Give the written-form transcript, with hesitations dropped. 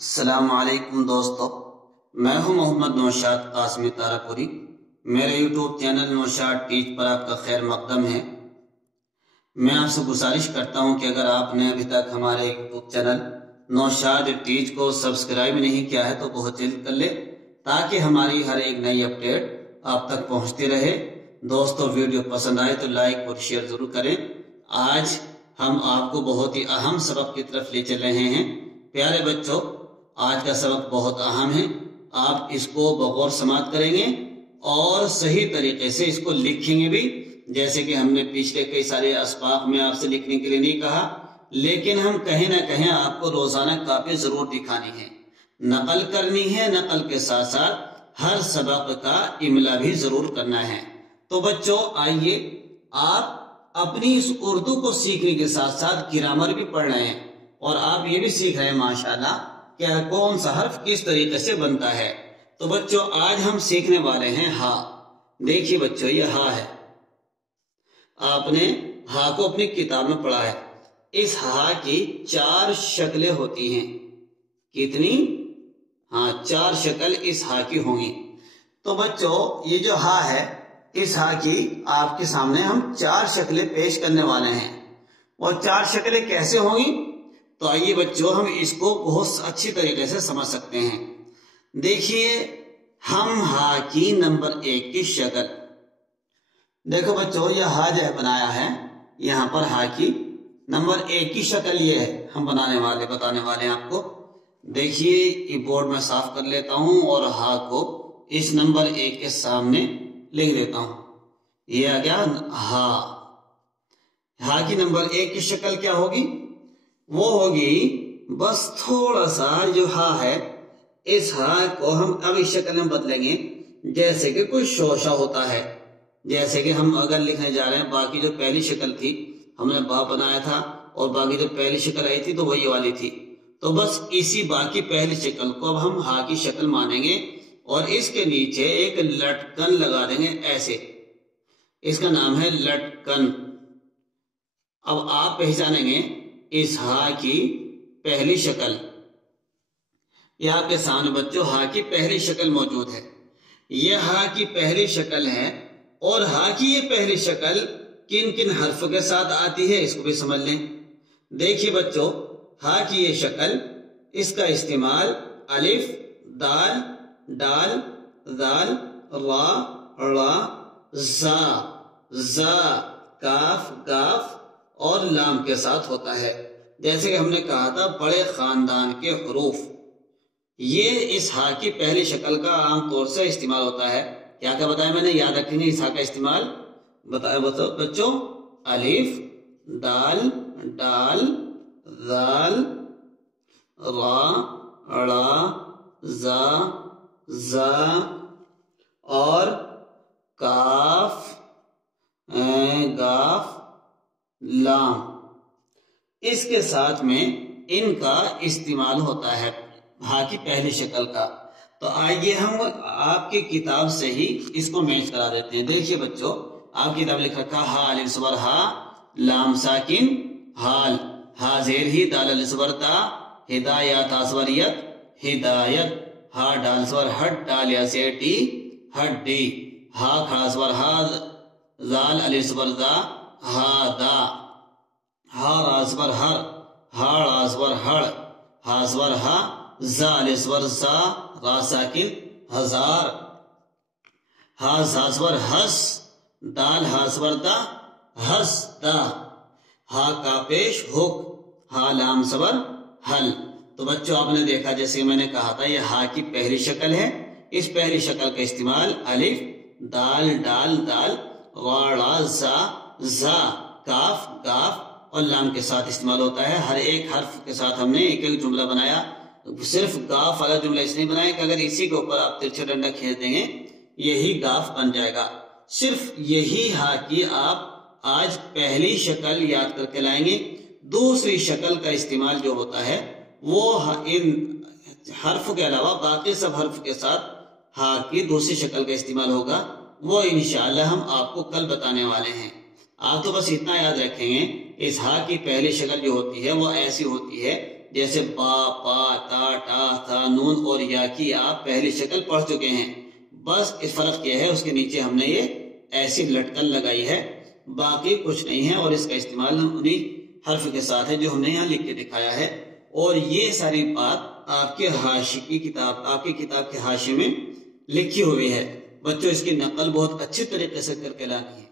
السلام علیکم دوستو، میں ہوں محمد نوشاد قاسمی تارپوری۔ میرے یوٹیوب چینل نوشاد ٹیچ پر آپ کا خیر مقدم ہے۔ میں آپ سے گزارش کرتا ہوں کہ اگر آپ نے ابھی تک ہمارے یوٹیوب چینل نوشاد ٹیچ کو سبسکرائب نہیں کیا ہے تو بہت جلد کر لے، تاکہ ہماری ہر ایک نئی اپڈیٹ آپ تک پہنچتی رہے۔ دوستو، ویڈیو پسند آئے تو لائک اور شیئر ضرور کریں۔ آج ہم آپ کو بہت ہی اہم سبق کی طرف لے چل رہے ہیں۔ پیارے بچوں، آج کا سبق بہت اہم ہے۔ آپ اس کو بغور سماعت کریں گے اور صحیح طریقے سے اس کو لکھیں گے بھی، جیسے کہ ہم نے پچھلے کئی سارے اسباق میں آپ سے لکھنے کے لیے نہیں کہا، لیکن ہم کہیں نہ کہیں آپ کو روزانہ کاپی ضرور دکھانی ہے، نقل کرنی ہے۔ نقل کے ساتھ ساتھ ہر سبق کا املا بھی ضرور کرنا ہے۔ تو بچوں، آئیے آپ اپنی اس اردو کو سیکھنے کے ساتھ ساتھ گرامر بھی پڑھ رہے ہیں، اور آپ یہ بھی سیکھ رہے ہیں ماشاءاللہ کہ کون سا حرف کس طریقے سے بنتا ہے۔ تو بچوں، آج ہم سیکھنے والے ہیں ہا۔ دیکھیے بچوں، یہ ہا ہے۔ آپ نے ہا کو اپنی کتاب میں پڑھا ہے۔ اس ہا کی 4 شکلیں ہوتی ہیں۔ کتنی؟ ہاں، 4 شکل اس ہا کی ہوں گی۔ تو بچوں، یہ جو ہا ہے، اس ہا کی آپ کے سامنے ہم 4 شکلیں پیش کرنے والے ہیں۔ اور 4 شکلیں کیسے ہوں گی؟ تو آئیے بچوں، ہم اس کو بہت اچھی طریقے سے سمجھ سکتے ہیں۔ دیکھیے، ہم ہا کی نمبر 1 کی شکل دیکھو بچوں، یہ ہا جو ہے بنایا ہے، یہاں پر ہا کی نمبر 1 کی شکل یہ ہے، ہم بتانے والے ہیں آپ کو۔ دیکھیے، یہ بورڈ میں صاف کر لیتا ہوں اور ہا کو اس نمبر 1 کے سامنے لکھ دیتا ہوں۔ یہ آ گیا ہا۔ ہا کی نمبر 1 کی شکل کیا ہوگی؟ وہ ہوگی بس تھوڑا سا جو ہا ہے، اس ہا کو ہم اب اس شکل میں بدلیں گے جیسے کہ کوئی شوشہ ہوتا ہے۔ جیسے کہ ہم اگر لکھنے جا رہے ہیں، باقی جو پہلی شکل تھی ہم نے با بنایا تھا، اور باقی جو پہلی شکل آئی تھی تو وہی والی تھی۔ تو بس اسی باقی پہلی شکل کو اب ہم ہا کی شکل مانیں گے، اور اس کے نیچے ایک لٹکن لگا دیں گے ایسے۔ اس کا نام ہے لٹکن۔ اب آپ پہچانیں گے اس ہا کی پہلی شکل۔ یہ آپ کے سامنے بچوں ہا کی پہلی شکل موجود ہے۔ یہ ہا کی پہلی شکل ہے، اور ہا کی یہ پہلی شکل کن کن حرف کے ساتھ آتی ہے اس کو بھی سمجھ لیں۔ دیکھیے بچوں، ہا کی یہ شکل، اس کا استعمال الف، دال، ڈال، ذال، را، ڑا، زا، زا، کاف، گاف اور لام کے ساتھ ہوتا ہے۔ جیسے کہ ہم نے کہا تھا، بڑے خاندان کے حروف، یہ اس ہا کی پہلی شکل کا عام طور سے استعمال ہوتا ہے۔ کیا کیا بتایا میں نے؟ یاد رکھیں گے اس ہا کا استعمال۔ بتایا بچوں، الف، دال، ڈال، ذال، را، ڑا، زا، زا اور کاف، گاف، لام، اس کے ساتھ میں ان کا استعمال ہوتا ہے ہا کی پہلی شکل کا۔ تو آئیے ہم آپ کی کتاب سے ہی اس کو میچ کرا دیتے ہیں۔ دیکھیے بچوں، آپ کی کتاب لکھ رکھا ہا الف زبر ہا، لام ساکن حال، ہا زیر ہی، دال الف زبر دا، ہدایات تا زبر یت، ہدایت، ہا ڈال زبر ہٹ، ڈال یا زیر ڈی، ہڈی، ہا کھڑا زبر ہا، زال الف زبر دا، ہا دا، ہا را زبر ہر، ہا ڑا زبر ہڑ، ہا زبر ہا، زا الف زبر زا، را ساکن ہزار، ہا زا زبر ہس، دال ہا زبر دا، ہس دا، ہا کا پیش ہک، ہا لام زبر حل۔ تو بچوں، آپ نے دیکھا جیسے میں نے کہا تھا، یہ ہا کی پہلی شکل ہے۔ اس پہلی شکل کا استعمال الف، دال، ڈال، دال، واڑا، زا، زا، کاف، گاف اور لام کے ساتھ استعمال ہوتا ہے۔ ہر ایک حرف کے ساتھ ہم نے ایک ایک جملہ بنایا۔ صرف گاف والا جملہ اس نے بنایا کہ اگر اسی کے اوپر آپ ترچھا ڈنڈا کھینچ دیں گے، یہی گاف بن جائے گا۔ صرف یہی ہا کی آپ آج پہلی شکل یاد کر کے لائیں گے۔ دوسری شکل کا استعمال جو ہوتا ہے وہ ان حرف کے علاوہ باقی سب حرف کے ساتھ ہا کی دوسری شکل کا استعمال ہوگا، وہ انشاءاللہ ہم آپ کو کل بتانے والے ہیں۔ آپ تو بس اتنا یاد رکھیں گے، اس ہا کی پہلی شکل جو ہوتی ہے وہ ایسی ہوتی ہے جیسے با، پا، تا، ٹا، تھا، نون اور یا کی آپ پہلی شکل پڑھ چکے ہیں. بس اس فرق یہ ہے اس کے نیچے ہم نے یہ ایسی لٹکن لگائی ہے، باقی کچھ نہیں ہے. اور اس کا استعمال انہی حرف کے ساتھ ہے جو ہم نے یہاں لکھ کے دکھایا ہے. اور یہ ساری بات آپ کے حاشی کی کتاب، آپ کی کتاب کے حاشی میں لکھی ہوئی ہے. بچوں اس کی نقل بہت اچھی طریقے سے کر کے لانی ہے.